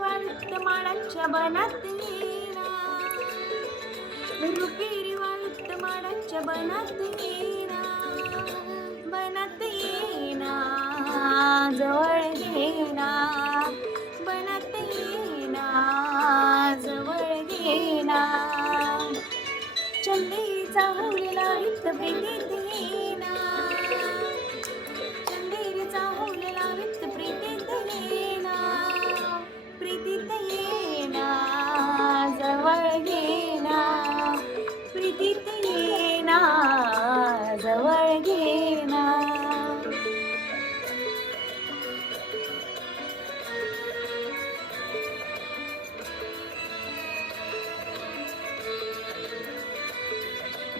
वाळूत माडाच्या बनात येना, रुपेरी वाळूत माडाच्या बनात येना, बनात येना, जवळ घेना, बनात येना, जवळ घेना, चंदेरीचा होलेला वित्त प्रीतीत येना, चंदेरीचा होलेला वित्त प्रीतीत येना, प्रीतीत येना, जवळ घेना, प्रीतीत येना, जवळ घेना.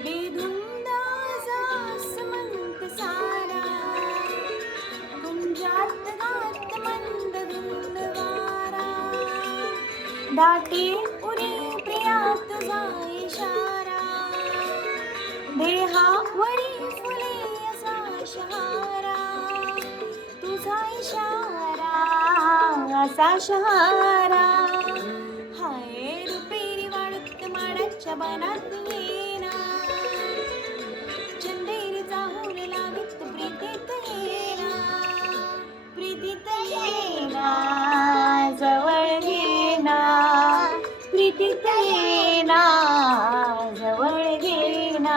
बेधुंदा जास्वंत सारा, गुंजात गात मंद धुंद वारा, दाटी उरी प्रिया तुझा इशारा, देहावरी फुले असा शहारा, तुझा इशारा असा शहारा. हाय रुपेरी वाळूत माडाच्या बनात येना, चंदेरीचा होलेला वित्त प्रीतीत येना, प्रीतीत येना, जवळ घेना, प्रीतीत येना, जवळ घेना.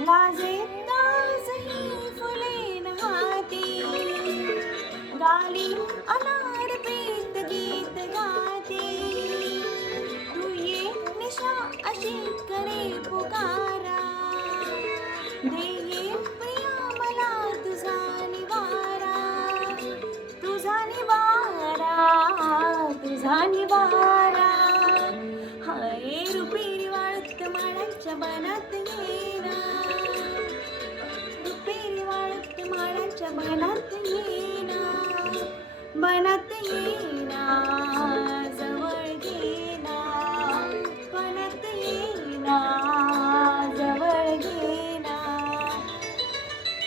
लाजेत लाजही फुलेन हाती, गाली अनार प्रीत गीत गाते, तू ये निशा अशी करे पुकारा, दे ये प्रिया मला तुझा निवारा, तुझा निवारा, तुझा निवारा. हाय रुपेरी वाळूत माडाच्या बनात येना, रुपेरी वाळूत माडाच्या बनात येना, बनात येना, जवळ घेना, बनात येना, जवळ घेना,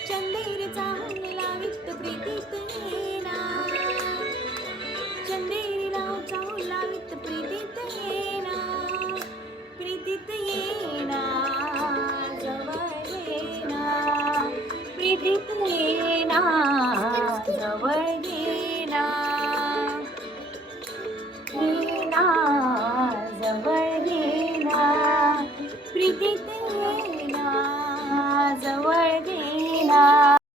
चंदेरीचा होलेला वित्त प्रीतीत येना, चंदेरीला चावला वित्त प्रीतीत येना, प्रीतीत येना, जवळ घेना, प्रीतीत येना, जवळ घेना, घेना, जवळ घेना, प्रीतीत येना, जवळ घेना.